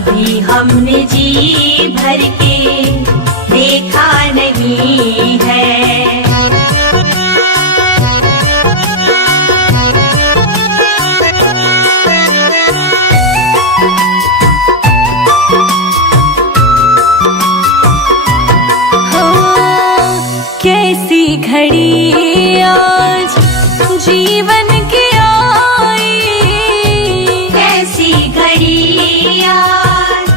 अभी हमने जी भर के देखा नहीं है। कैसी घड़ी आज जीवन की आई, कैसी घड़ी आज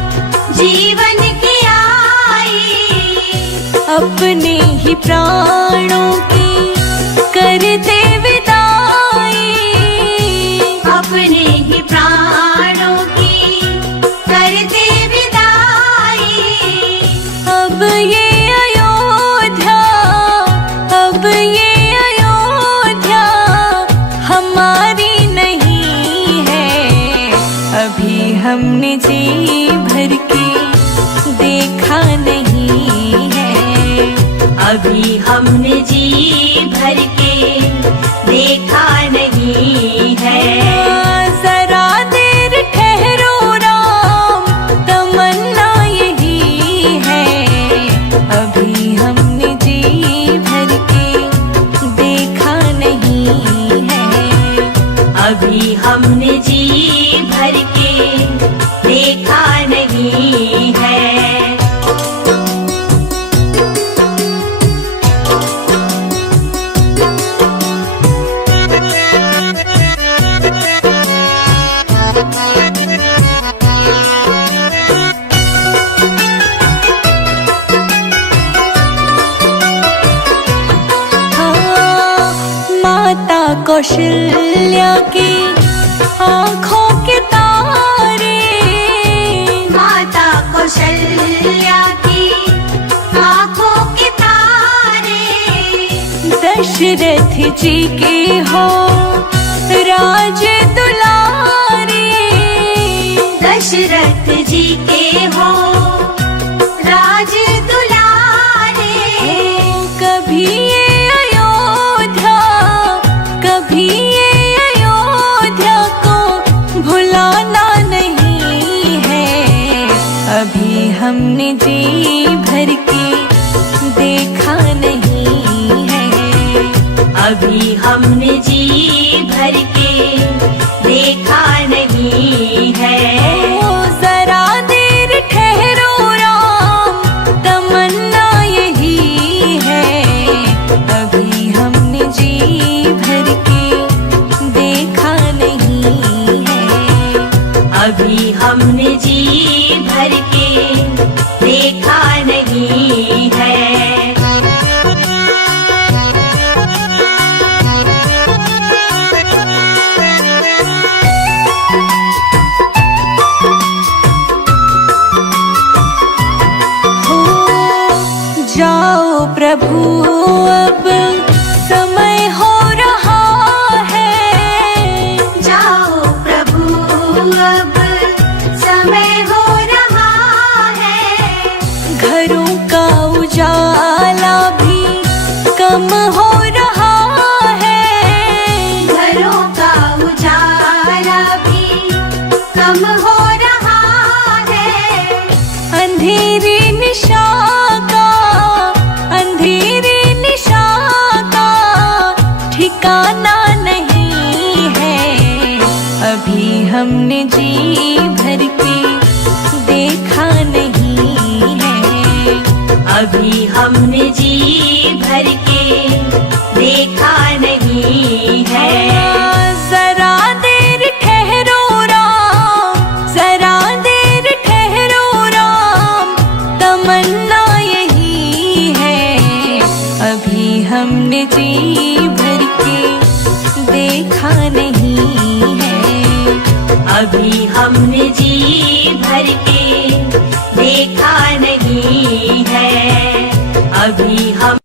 जीवन की आई। अपने ही प्राणों की करते विदाई, अपने ही प्राणों की करते विदाई। अब ये हमने जी भर के देखा नहीं है। अभी हमने जी भर के देखा नहीं है। जरा देर ठहरो राम, तमन्ना यही है। अभी हमने जी भर के देखा नहीं है। अभी हमने जी भर के देखा नहीं है। माता कौशल्या की आँखों के तारे, माता कौशल्या की आँखों के तारे। दशरथ जी के हो राज दुलारे, दशरथ जी के हो राज दुलारे। कभी ये अयोध्या, कभी ये अयोध्या को भुलाना नहीं है। अभी हमने जी भर के देखा नहीं है। अभी हमने जी भर के देखा नहीं है। जरा देर ठहरो राम, तमन्ना यही है। अभी हमने जी भर के देखा नहीं है। अभी हमने जी भर के देखा नहीं है। जाओ प्रभु अब समय हो रहा है। जाओ प्रभु अब समय हो रहा है। घरों का उजाला भी कम हो रहा है। घरों का उजाला भी कम हो रहा है। अंधेरी निशा ठिकाना नहीं है। अभी हमने जी भर के देखा नहीं है। अभी हमने जी भर के देखा नहीं है। जरा देर ठहरो राम, जरा देर ठहरो राम, तमन्ना यही है। अभी हमने जी भर के देखा नहीं है। अभी हमने जी भर के देखा नहीं है। अभी हम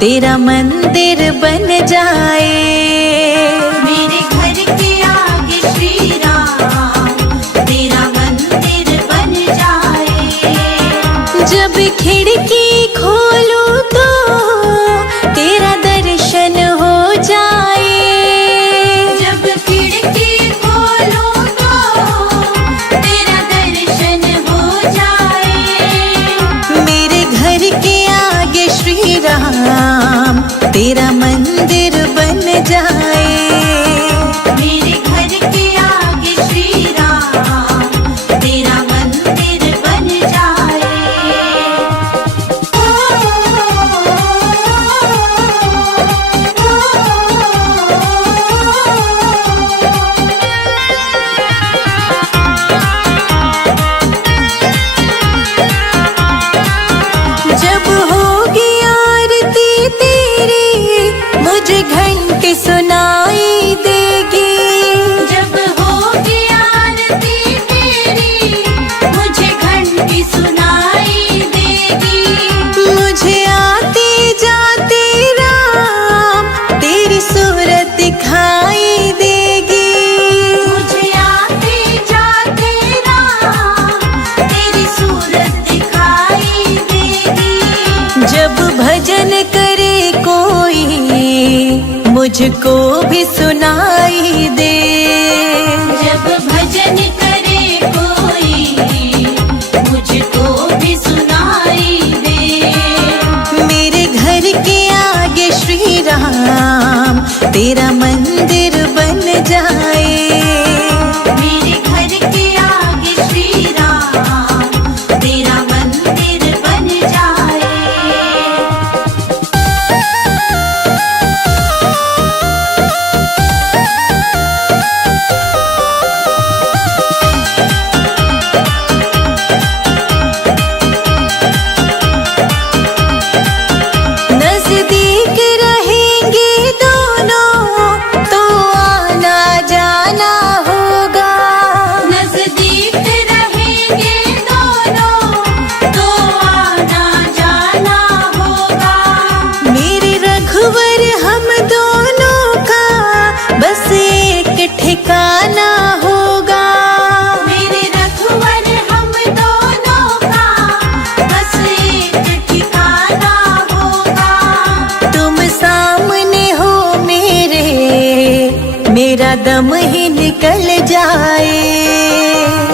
तेरा मंदिर बन जाए। मेरे घर के आगे श्री राम तेरा मंदिर बन जाए। जब खिड़की खोलूं तो तेरा दर्शन हो जाए। जब खिड़की खोलूं तो तेरा दर्शन हो जाए। मेरे घर के आगे श्री राम तेरा मंदिर बन जाए। मेरे घर के आगे श्री राम तेरा मंदिर बन जाए। जब होगी आरती तेरी मुझे घंटी सुनाई देगी। जब होगी आरती तेरी मुझे घंटी सुनाई देगी। मुझे आते जाते राम तेरी सूरत दिखाई देगी। मुझे आते जाते राम तेरी सूरत दिखाई देगी। जब भजन करे कोई मुझको भी सुनाई दे। जब भजन करे कोई मुझको भी सुनाई दे। मेरे घर के आगे श्री राम तेरा मंदिर बन जाए। मेरे घर के आगे श्री राम तेरा मंदिर बन जाए। नजदीक रहेंगे दोनों तो आना जाना होगा। नजदीक रहेंगे दोनों तो आना जाना होगा। मेरे रघुवर हम दोनों का बस एक ठिकाना होगा। मेरे रघुवर हम दोनों का बस एक ठिकाना होगा। तुम सामने हो मेरा दम ही निकल जाए।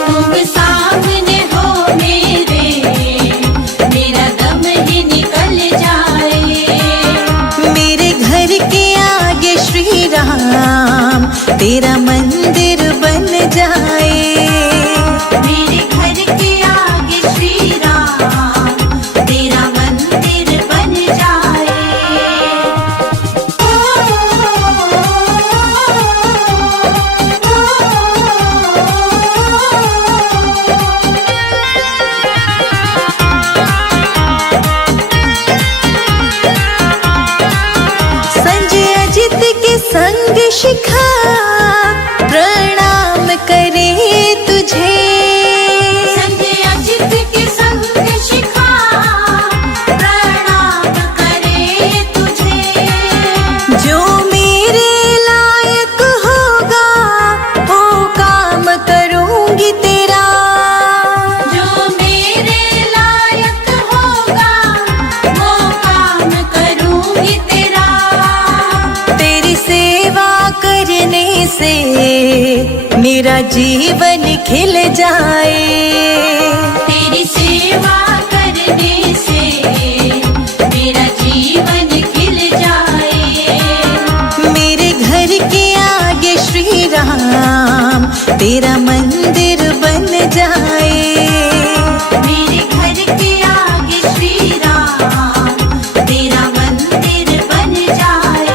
तुम सामने हो मेरा दम ही निकल जाए। मेरे घर के आगे श्री राम तेरा मंदिर बन जाए। मेरे घर के आगे श्री राम तेरा मंदिर बन जाए। संजय अजित के संग शिखा प्रणाम करे तुझे। संजय अजित के संग शिखा प्रणाम करे तुझे। जो मेरे लायक होगा वो काम करूंगी तेरा। जो मेरे लायक होगा वो काम करूंगी तेरा। तेरी सेवा करने से मेरा जीवन खिल जाए। तेरी सेवा करने से मेरा जीवन खिल जाए। मेरे घर के आगे श्री राम तेरा मंदिर बन जाए। मेरे घर के आगे श्री राम तेरा मंदिर बन जाए।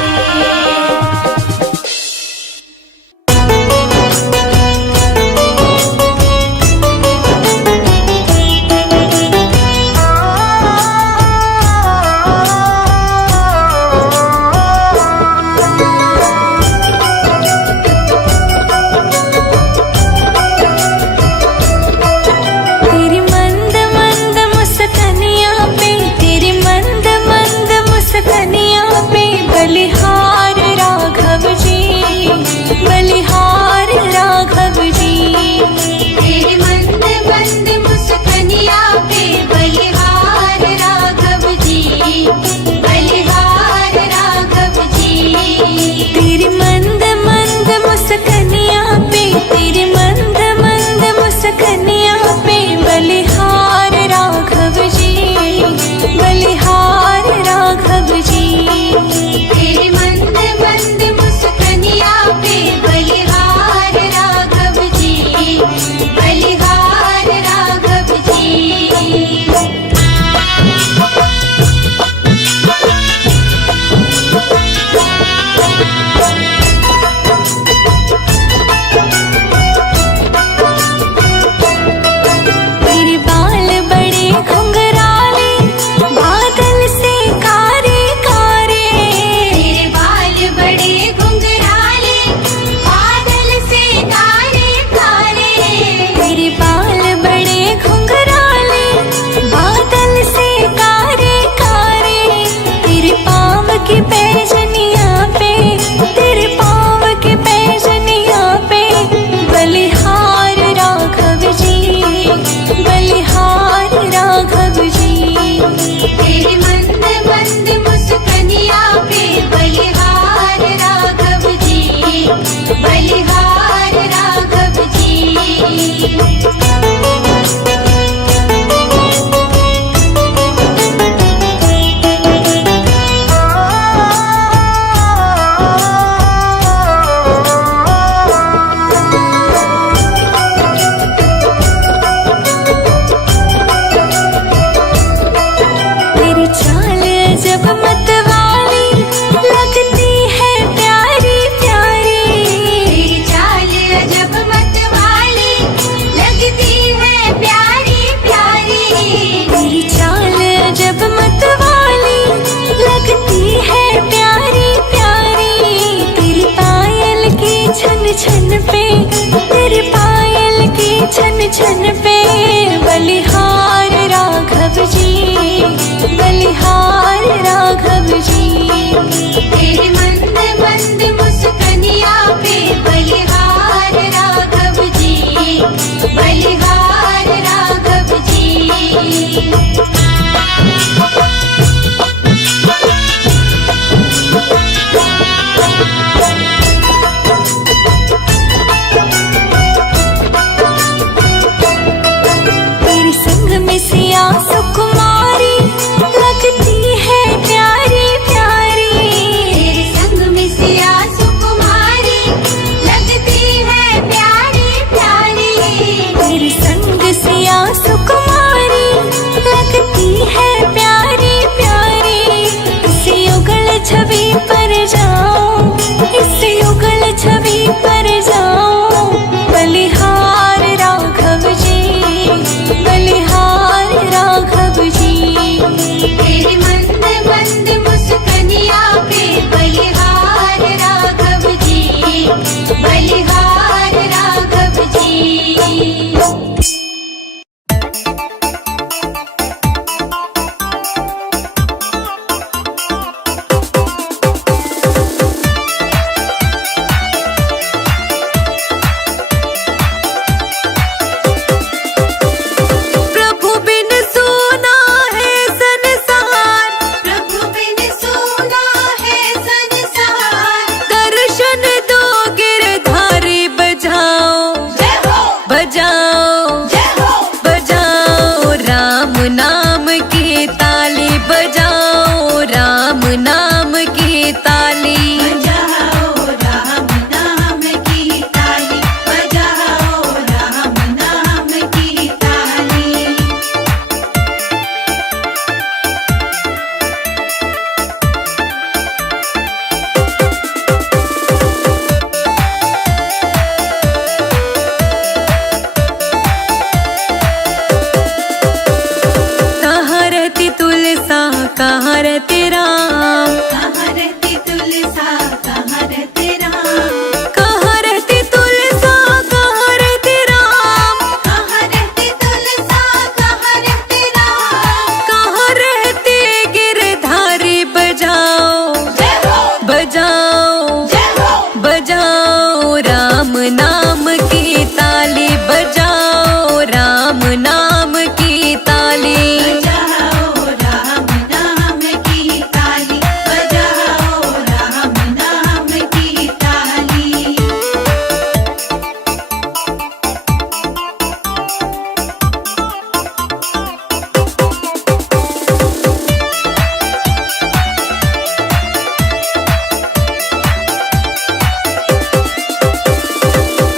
छन पे, तेरे पायल के छन छन पे, बलिहार राघव जी, बलिहार राघव जी। तेरे मंद मंद मुस्कनिया पे बलिहार राघव जी, बलिहार राघव जी। तेरे संग में सिया सुकुमारी लगती है प्यारी प्यारी, तेरे संग में सिया सुकुमारी लगती है प्यारी प्यारी, तेरे संग सिया सुकुमारी लगती है प्यारी प्यारी। इसे युगल छवि पर जाऊं, इसे युगल छवि पर जाऊं, बलिहार राघव जी, बलिहार राघव जी। तेरे मंद मंद मुस्कनिया पे बलिहार राघव जी, बलिहार राघव जी। प्रभु बिन सोना है संसार, प्रभु बिन सोना है संसार, दर्शन दो गिरधारी बजाओ, जय हो बजाओ, जय हो, बजाओ राम नाम की ताली, बजाओ राम नाम की ताली। बजाओ राम नाम की ताली, बजाओ राम नाम की ताली। कहाँ रहती तुलसा, कहाँ रहते राम, कहाँ रहती तुलसा, कहाँ रहते राम, कहाँ रहती तुलसा, कहाँ रहते राम, कहाँ रहती तुलसा, कहाँ रहते राम। कहाँ रहते गिरधारी बजाओ, जय हो बजाओ, जय हो, बजाओ राम नाम की ताली, बजाओ राम नाम की ताली। बजाओ राम नाम की ताली, बजाओ राम नाम की ताली।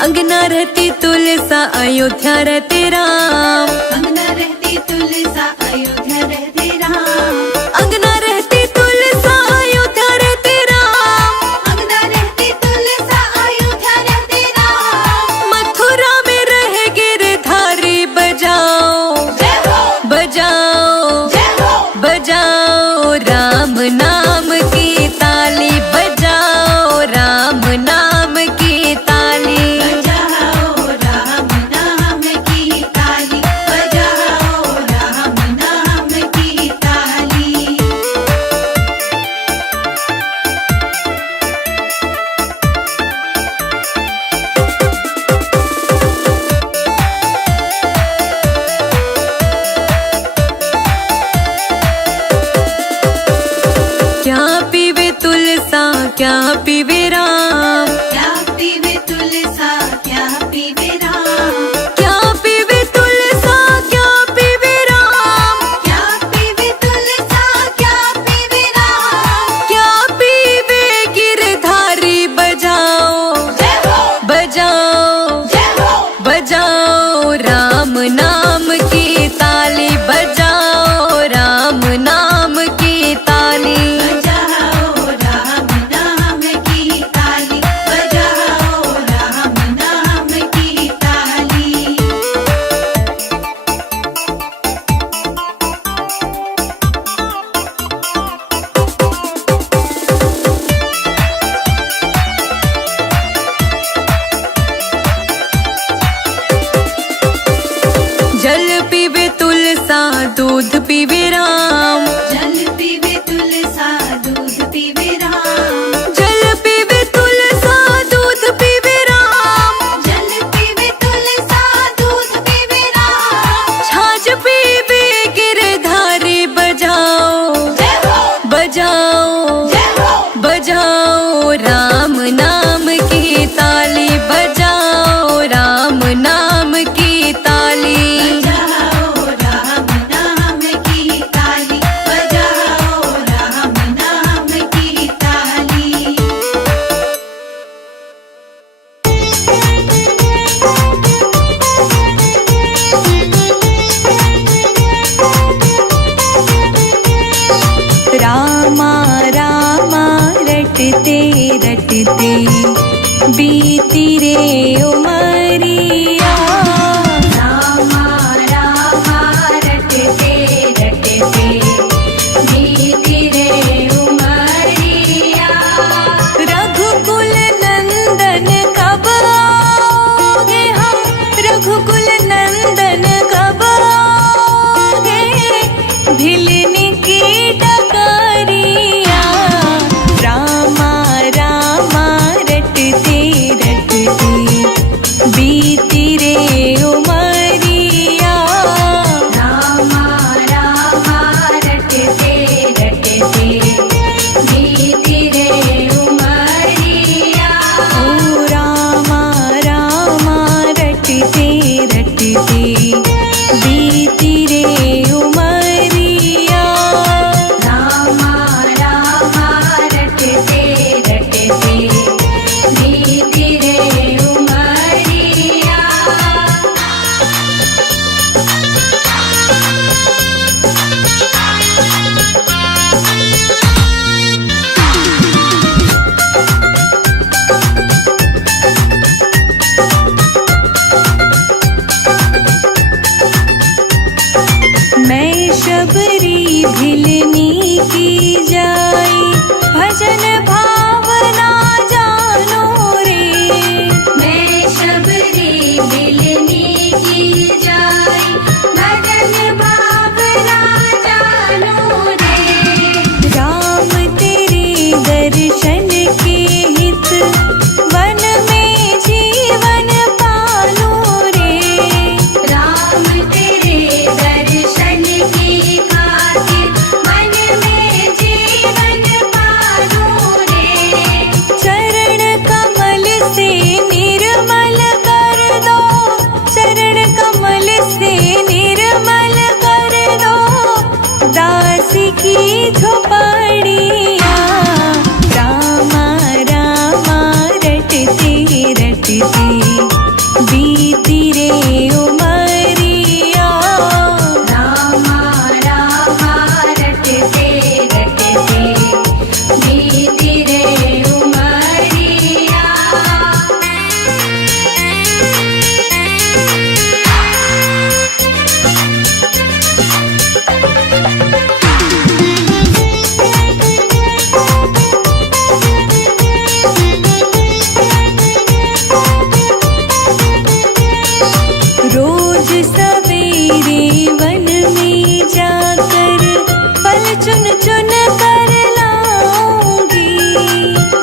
अंगना रहती तुलसा, अयोध्या रहते राम, अंगना रहती तुलसा, अयोध्या रहते राम, अंगना रहती तुलसा, अयोध्या रहते राम, अंगना रहती तुलसा, अयोध्या रहते राम। मथुरा में रहे गिरधारी बजाओ, जय हो बजाओ, जय हो, बजाओ राम नाम की ताली, बजाओ राम नाम की ताली। बजाओ राम नाम की ताली, बजाओ राम नाम की पीवे राम। जल पीवे तुलसा दूध पीवे राम। जल पीवे तुलसा दूध पीवे राम। जल पीवे तुलसा दूध पीवे राम। छाछ पीवे गिरधारी बजाओ जय हो बजाओ जय हो बजाओ राम नाम की ताली बजाओ राम नाम की ताली। बजाओ राम नाम की ताली। बजाओ राम नाम की ताली। रामा रामा रटते रटते बीती रे उमरिया। रामा रामा रटते रटते बीती रे उमरिया। रघुकुल नंदन कब आओगे हम, रघुकुल नंदन कब आओगे, भिलने की डगरिया। रामा रामा रटते रटते बीती रे उमरिया। रामा रामा रटते रटते बीती रे उमरिया। ओ रामा रामा रटते रटते बीती रे उमरिया। रामा रामा रटते रटते बीती रे उमरिया। मैं शबरी भिलनी की जाई, भजन भावना जानो रे। मैं शबरी भिलनी की जाई, भजन भावना जानो रे। राम तेरे दर्शन के हित, वन में जीवन पालो रे। राम तेरे दर्शन की खातिर मन में जीवन पालो रे। चरण कमल से निर्मल कर दो, चरण कमल से निर्मल कर दो, दासी की झोपड़िया। रामा रामा रटते रटते बीती रे उमरिया। रामा रामा रटते रटते बीती रे उमरिया। रोज सवेरे वन में जाकर फल चुन चुन कर लाऊंगी।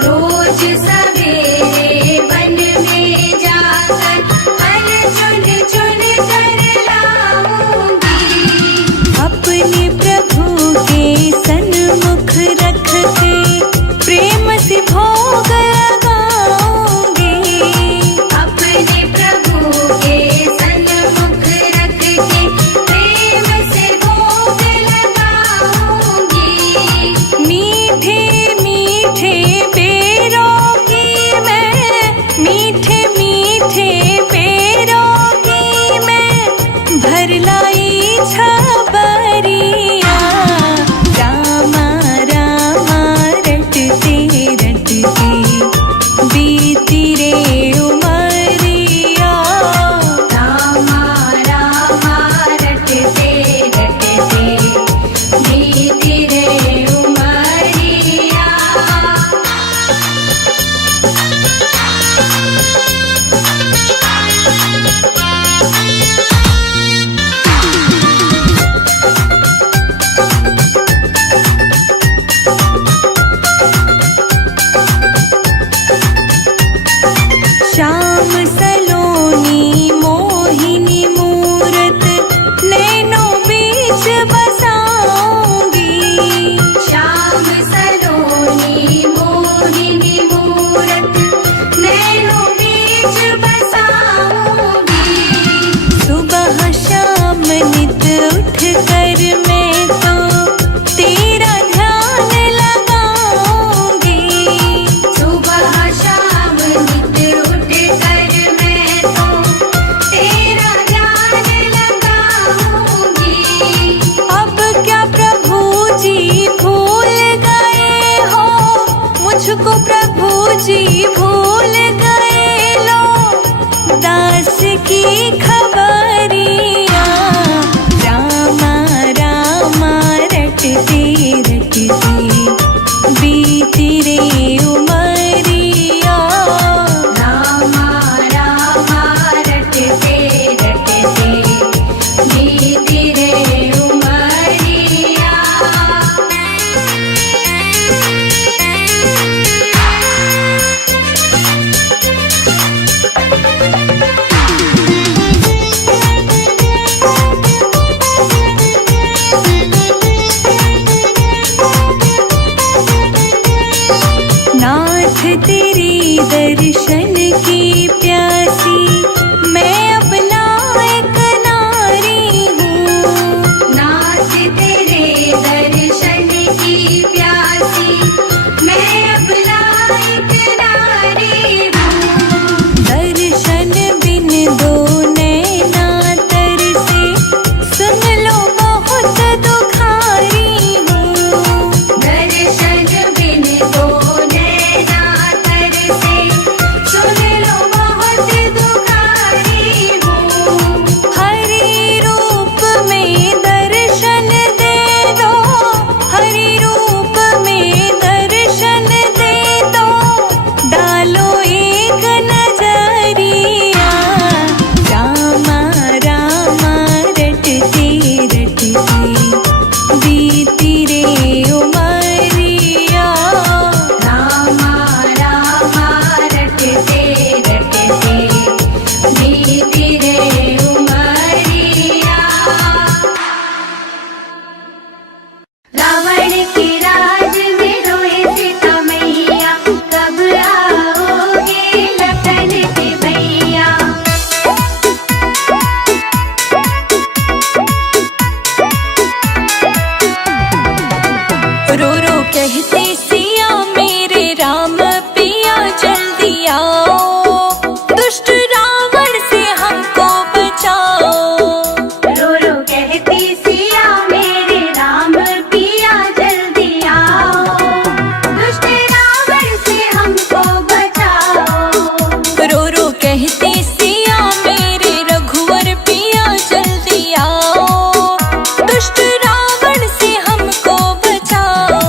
रोज सवेरे वन में जाकर फल चुन चुन कर लाऊंगी। अपने प्रभु के सन्मुख रख के प्रेम से भोग लगाऊंगी। अपने प्रभु के सन्मुख रख के प्रेम से भोग लगाऊंगी। मीठे मीठे पेरों की मैं, मीठे मीठे पेरों की मैं भर लाई छबरिया। रामा रामा रटते रटते बीती रे उमरिया। रामा रामा रटते रटते बीती रे उमरिया। बीच बसाऊंगी। सुबह शाम नित उठ कर मैं तो तेरा ध्यान लगाऊंगी। सुबह शाम नित उठ कर मैं तो तेरा ध्यान लगाऊंगी। अब क्या प्रभु जी भूल गए हो मुझको, प्रभु जी भूल गए लो दास की खबरिया। रामा रामा रटते रटते बीती रे उमरिया। रामा रामा रटते रटते बीती रे उमरिया। नाथ तेरे दर्शन की प्यासी मैं अब लायक नारी हूँ। नाथ तेरे दर्शन की प्यासी मैं अब लायक नारी हूँ। दर्शन बिन दो नैना तरसे सुन लो बहुत दुखारी हूँ। दर्शन बिन दो नैना तरसे सुन लो बहुत दुखारी हूँ। हरि रूप में दर्शन दे दो, हरि रूप में दर्शन दे दो, डालो एक नजरिया। रामा रामा रटते रटते बीती रे उमरिया। रामा रामा रटते रटते बीती रे उमरिया। रावण के राज में रोए सीता मैया, कब आओगे लखन के भैया। रो रो कहते सिया मेरे राम पिया जल्दी आओ, दुष्ट रावण से हमको बचाओ। रो रो कहती सिया मेरे राम पिया जल्दी आओ, दुष्ट रावण से हमको बचाओ। रो रो कहते सिया मेरे रघुवर पिया जल्दी आओ, दुष्ट रावण से हमको बचाओ।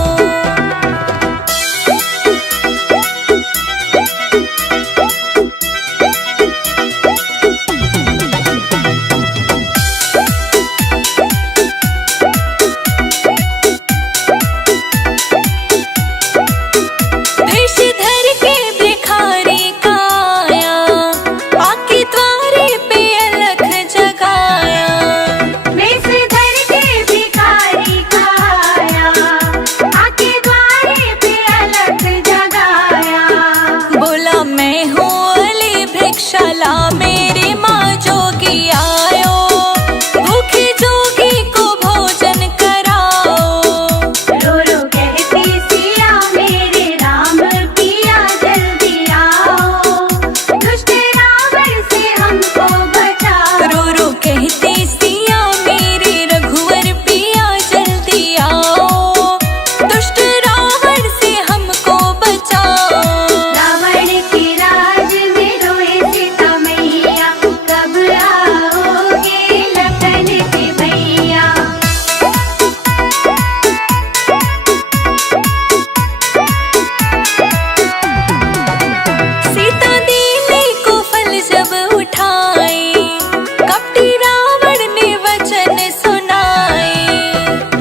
देश धर के भिखारी का आया, आके द्वारे पे अलख जगाया। मेस धर के भिखारी का आया, आके द्वारे पे अलख जगाया। बोला मैं हूँ अली भिक्षाला, मेरी माँ जोगी आयो, भूखे जोगी को भोजन कराओ। रो रो कहती सिया मेरे राम पिया जल्दी आओ, दुष्ट रावण से हमको बचाओ। रो रो कहते सिया मेरे रघुवर पिया जल्दी आओ, दुष्ट रावण से हमको बचाओ। रावण के राज में रोए सीता मैया, कब आओगे लखन के भैया। सीता देवी को फल जब उठाए, कपटी रावण ने वचन सुनाए।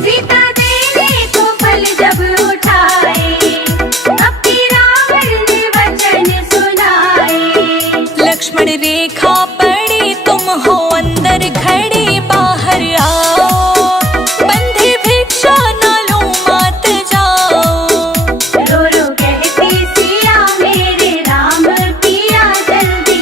सीता देवी को फल जब उठाए, कपटी रावण ने वचन सुनाए। लक्ष्मण रेखा पड़ी तुम हो अंदर खड़े, बाहर आओ, बंधे भिक्षा ना लो मात जाओ। रो रो कहती सिया मेरे राम पिया जल्दी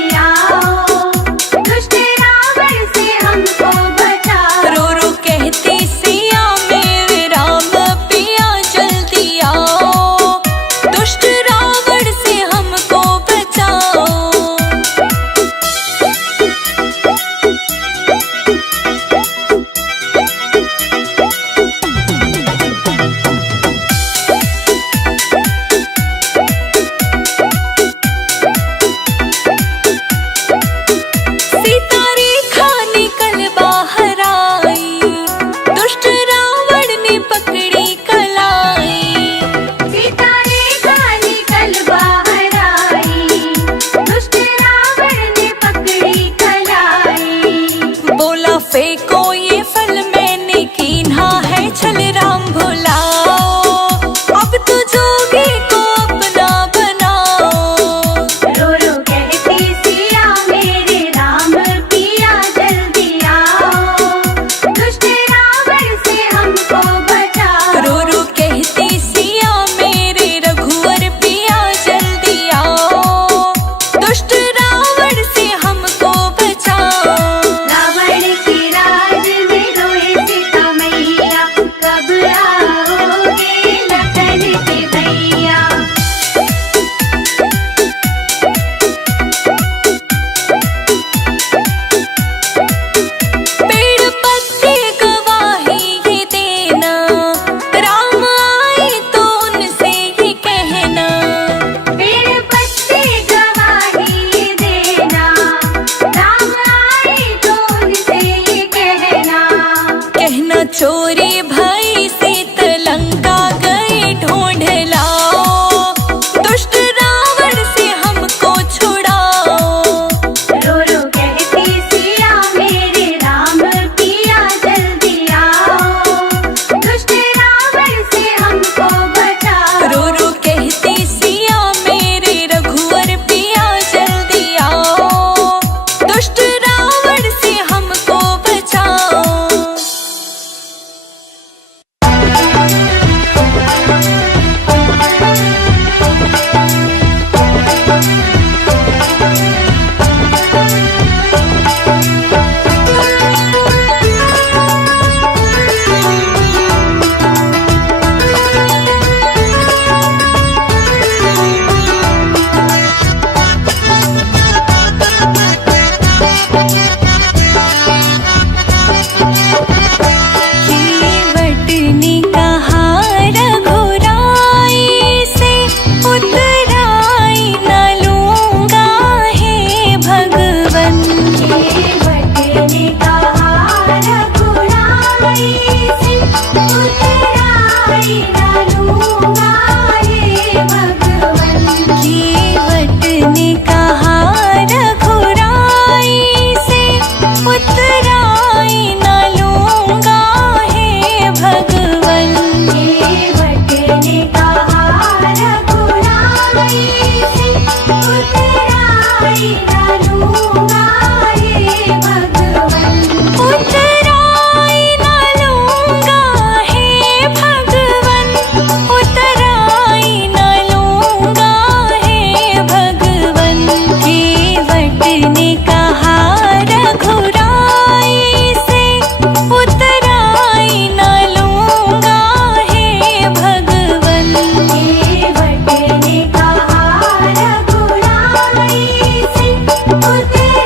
लूंगा हे भगवन। उतराई न लूंगा हे भगवन, उतराई न लूंगा हे भगवन। केवट ने कहा रघुराई से, उतराई न लूंगा हे भगवन। केवट ने कहा रघुराई से, उतराई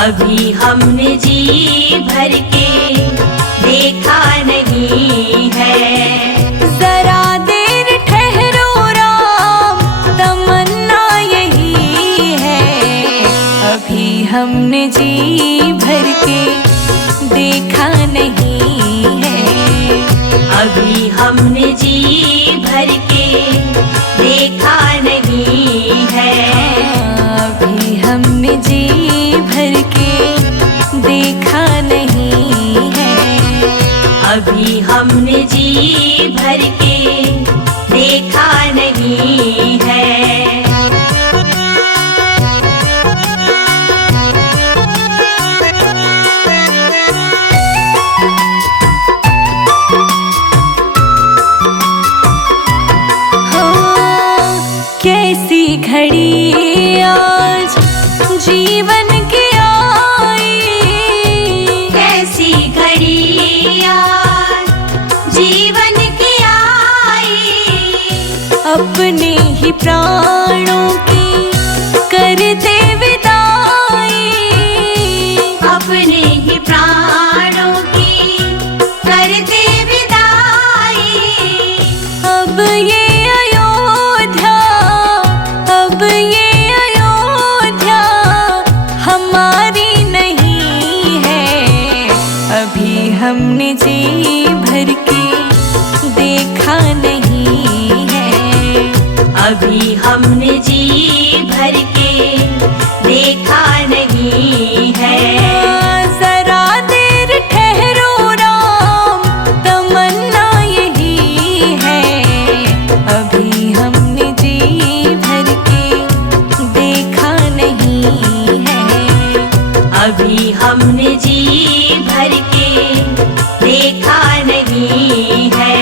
अभी हमने जी भर के देखा नहीं है। जरा देर ठहरो राम, तमन्ना यही है। अभी हमने जी भर के देखा नहीं है। अभी हमने जी भर के देखा नहीं है। अभी हमने जी भर के देखा नहीं है। अभी हमने जी भर के देखा नहीं है। कैसी घड़ी आज जीवन की आई, कैसी घड़ी आज जीवन की आई। अपने ही प्राणों की करते विदाई। अपने ही प्राणों की करते विदाई। अब ये हमारी नहीं है। अभी हमने जी भर के देखा नहीं है। अभी हमने जी भर के देखा नहीं है। जरा देर ठहरो राम, तमन्ना यही है। अभी हमने जी भर के देखा नहीं है। अभी हमने जी भर के देखा नहीं है।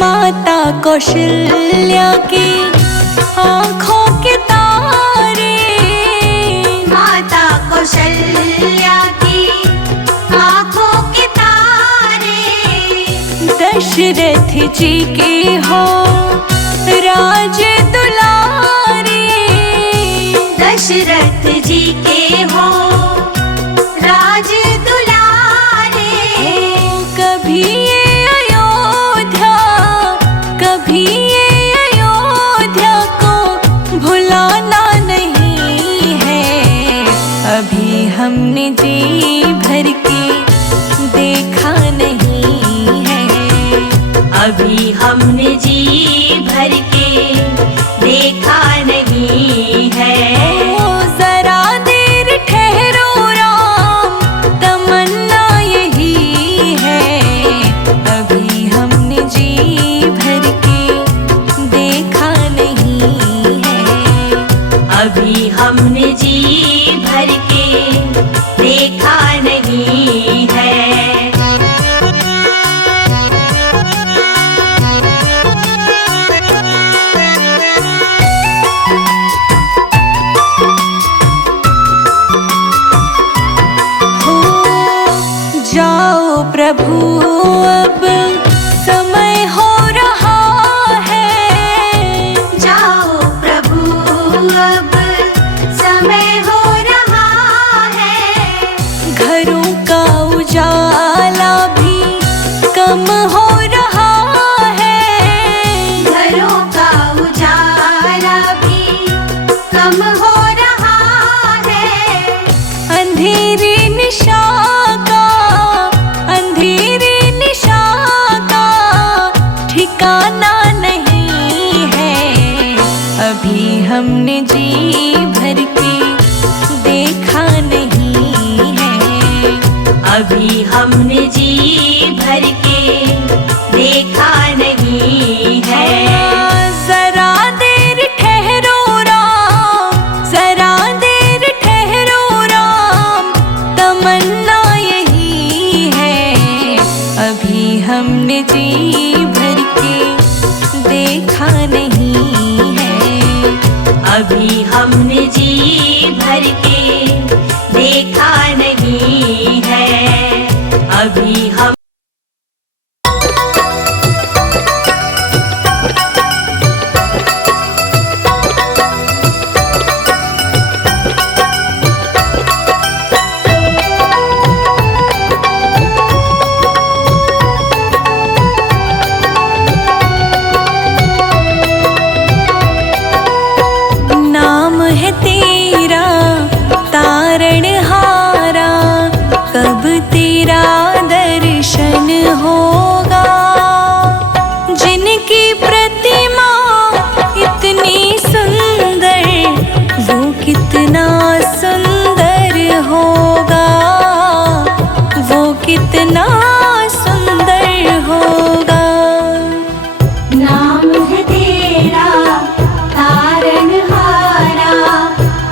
माता कौशल्या की आँखों के तारे। माता कौशल्या की आँखों के तारे। दशरथ जी के हो राज दुलारे। दशरथ जी के हो राज दुलारे। कभी ये अयोध्या, कभी ये अयोध्या को भुलाना नहीं है। अभी हमने जी भर के देखा नहीं है। अभी हमने जी भर के देखा नहीं है। जरा देर ठहरो राम, तमन्ना यही है। अभी हमने जी भर के देखा नहीं है। अभी हमने जी भर के देखा नहीं है। जाओ प्रभु अब समय हो रहा है। जाओ प्रभु अब समय हो रहा है। घरों का उजाला भी कम हो रहा है। घरों का उजाला भी कम हो रहा है। अंधेरी निशा का, अंधेरी निशा का ठिकाना नहीं है। अभी हमने जी भर के देखा नहीं है। अभी हमने जी भर के देखा नहीं है। जरा देर ठहरो राम, जरा देर ठहरो राम, तमन्ना यही है। अभी हमने जी भर के देखा नहीं अभी हमने जी भर के देखा नहीं है, अभी हम नाम है तेरा तारणहारा, कब तेरा दर्शन होगा। जिनकी प्रतिमा इतनी सुंदर, वो कितना सुंदर होगा, वो कितना सुंदर होगा। नाम है तेरा तारणहारा,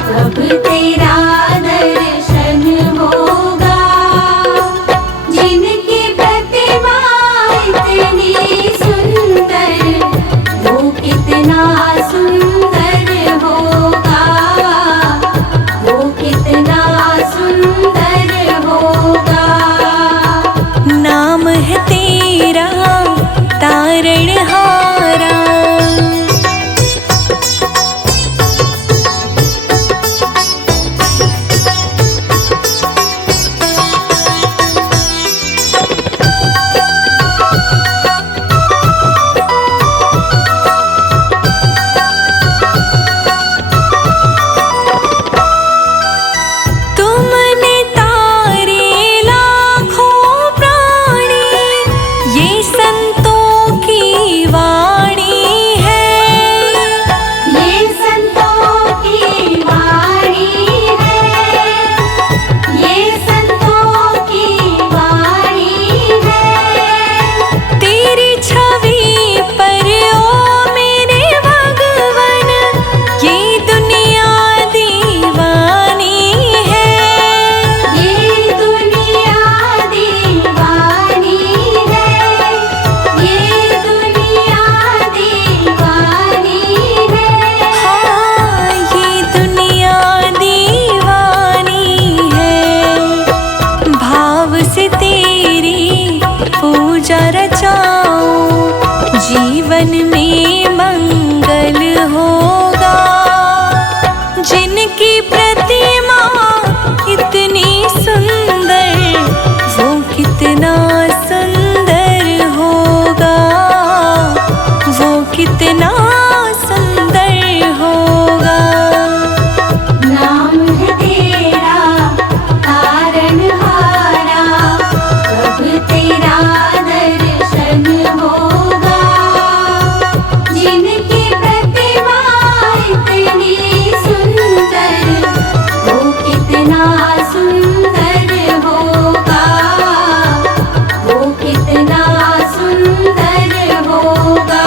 कब तेरा दर्शन होगा। जिनकी प्रतिमा इतनी सुंदर, वो कितना सुंदर होगा, वो कितना सुंदर होगा। नाम है तेरा तारणहारा। तुमने तारे लाखों प्राणी, ये संतों की वाणी है। ये संतों की वाणी है, ये संतों की वाणी है। तेरी छवि पर ओ मेरे भगवन, ये दुनिया दीवानी है। ये दुनिया दीवानी है, ये दुनिया दीवानी है। हाँ, ये दुनिया दीवानी है। भाव से तेरी पूजा रचाओ, जीवन में मंगल होगा। जिनकी प्रतिमा इतनी सुंदर, वो कितना सुंदर होगा, वो कितना सुंदर होगा। नाम है तेरा तारणहारा, कब तेरा दर्शन होगा। जिनकी प्रतिमा इतनी सुंदर, वो कितना सुंदर होगा, वो कितना सुंदर होगा।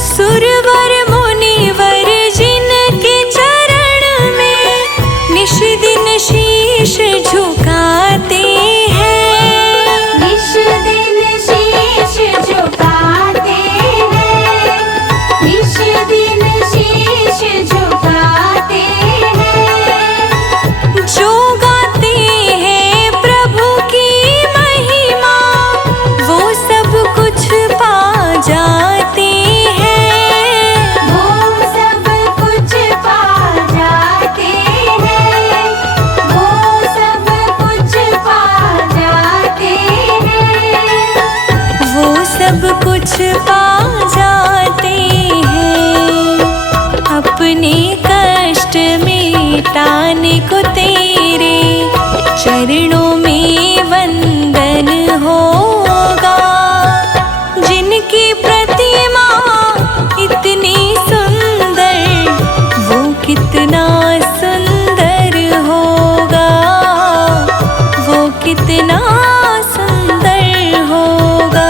सुरवर मुनिवर जिनके चरण में निश दिन शीश झुकाते हैं। निश दिन शीश झुकाते हैं, निश दिन शीश झुकाते हैं। जो गाते हैं प्रभु की महिमा, वो सब कुछ पा जाते हैं। वो सब कुछ पा जाते हैं, वो सब कुछ पा जाते हैं। वो सब कुछ पा जाते हैं। अपने कष्ट मिटाने को तेरे चरणों में वंदन होगा। जिनकी प्रतिमा इतनी सुंदर, वो कितना सुंदर होगा, वो कितना सुंदर होगा।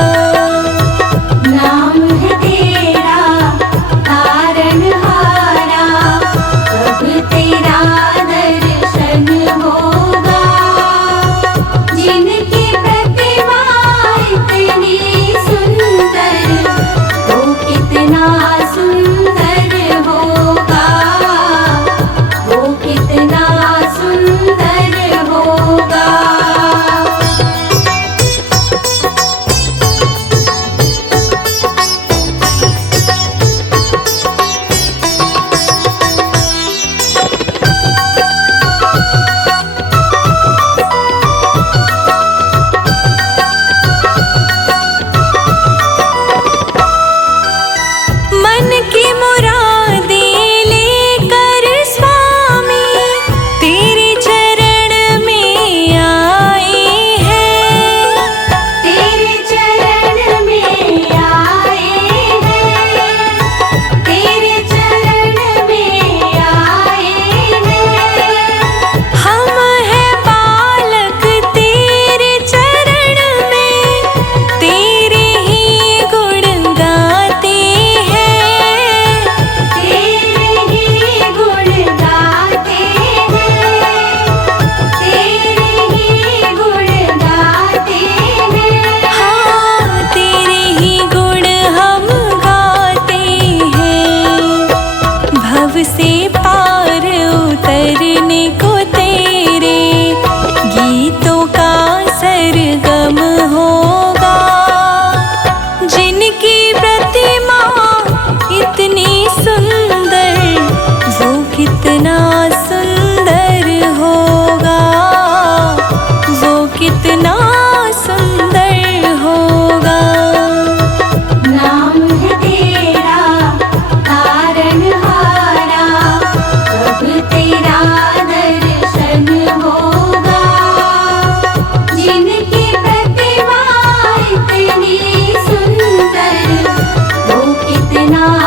अपना